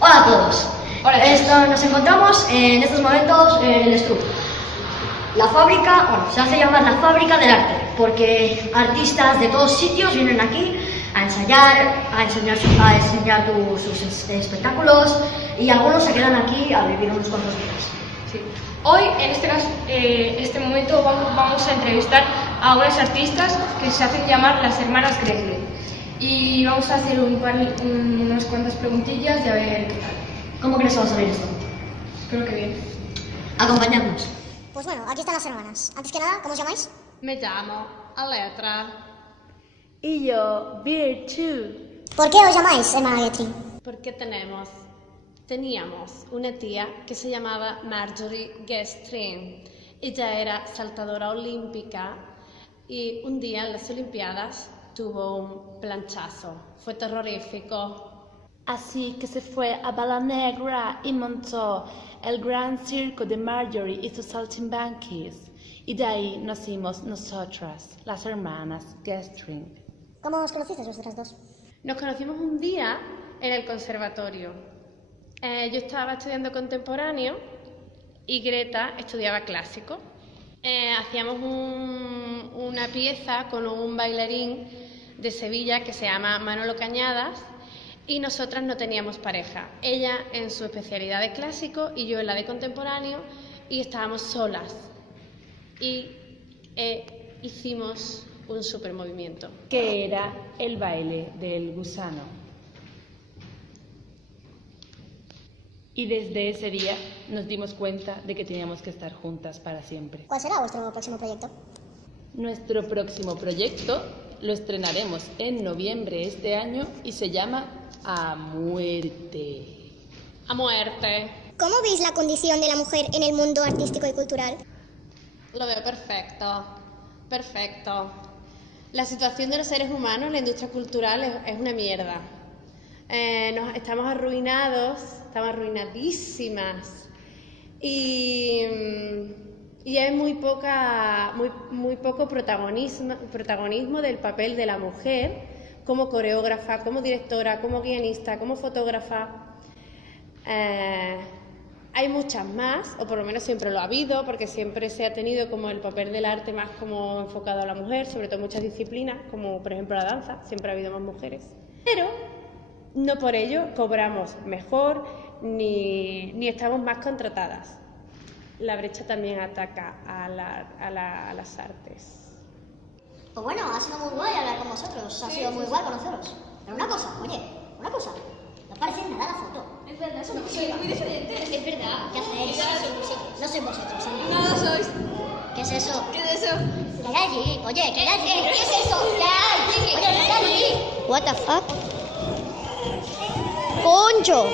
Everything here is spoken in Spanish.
Hola a todos. Hola. Nos encontramos en estos momentos en el Struc. La fábrica, bueno, se hace llamar la fábrica del arte, porque artistas de todos sitios vienen aquí a ensayar, a enseñar sus espectáculos, y algunos se quedan aquí a vivir unos cuantos días. Sí. Hoy, en este momento, vamos a entrevistar a unas artistas que se hacen llamar las hermanas Gressley. Y vamos a hacer unas cuantas preguntillas y a ver qué tal. ¿Cómo crees que va a salir esto? Espero que bien. Acompañadnos. Pues bueno, aquí están las hermanas. Antes que nada, ¿cómo os llamáis? Me llamo Aletra. Y yo, Virtue. ¿Por qué os llamáis hermana Gretry? Porque teníamos una tía que se llamaba Marjorie Guestring. Ella era saltadora olímpica y un día en las Olimpiadas tuvo un planchazo. Fue terrorífico. Así que se fue a Bala Negra y montó el gran circo de Marjorie y sus saltimbanquis. Y de ahí nacimos nosotras, las hermanas Guestring. ¿Cómo os conocisteis vosotras dos? Nos conocimos un día en el conservatorio. Yo estaba estudiando contemporáneo y Greta estudiaba clásico. Hacíamos una pieza con un bailarín de Sevilla que se llama Manolo Cañadas y nosotras no teníamos pareja. Ella en su especialidad de clásico y yo en la de contemporáneo, y estábamos solas. Y hicimos un supermovimiento. Que era el baile del gusano. Y desde ese día nos dimos cuenta de que teníamos que estar juntas para siempre. ¿Cuál será vuestro próximo proyecto? Nuestro próximo proyecto lo estrenaremos en noviembre este año y se llama A Muerte. A muerte. ¿Cómo veis la condición de la mujer en el mundo artístico y cultural? Lo veo perfecto. Perfecto. La situación de los seres humanos en la industria cultural es una mierda. Estamos arruinados, estamos arruinadísimas. Y hay muy poco protagonismo del papel de la mujer como coreógrafa, como directora, como guionista, como fotógrafa. Hay muchas más, o por lo menos siempre lo ha habido, porque siempre se ha tenido como el papel del arte más como enfocado a la mujer, sobre todo en muchas disciplinas, como por ejemplo la danza, siempre ha habido más mujeres. Pero no por ello cobramos mejor ni estamos más contratadas. La brecha también ataca a las artes. Pues bueno, ha sido muy guay hablar con vosotros, ha sido muy guay conoceros. Pero una cosa, no parece nada la foto. Es verdad, somos muy diferentes. Es verdad, ¿qué hacéis? No sois vosotros, ¿no? No lo sois. ¿Qué es eso? ¿Qué es eso? ¿Qué hay allí? Oye, ¿qué hay allí? ¿Qué es eso? ¿Qué hay? Oye, ¿qué hay allí? What the fuck? ¡Concho!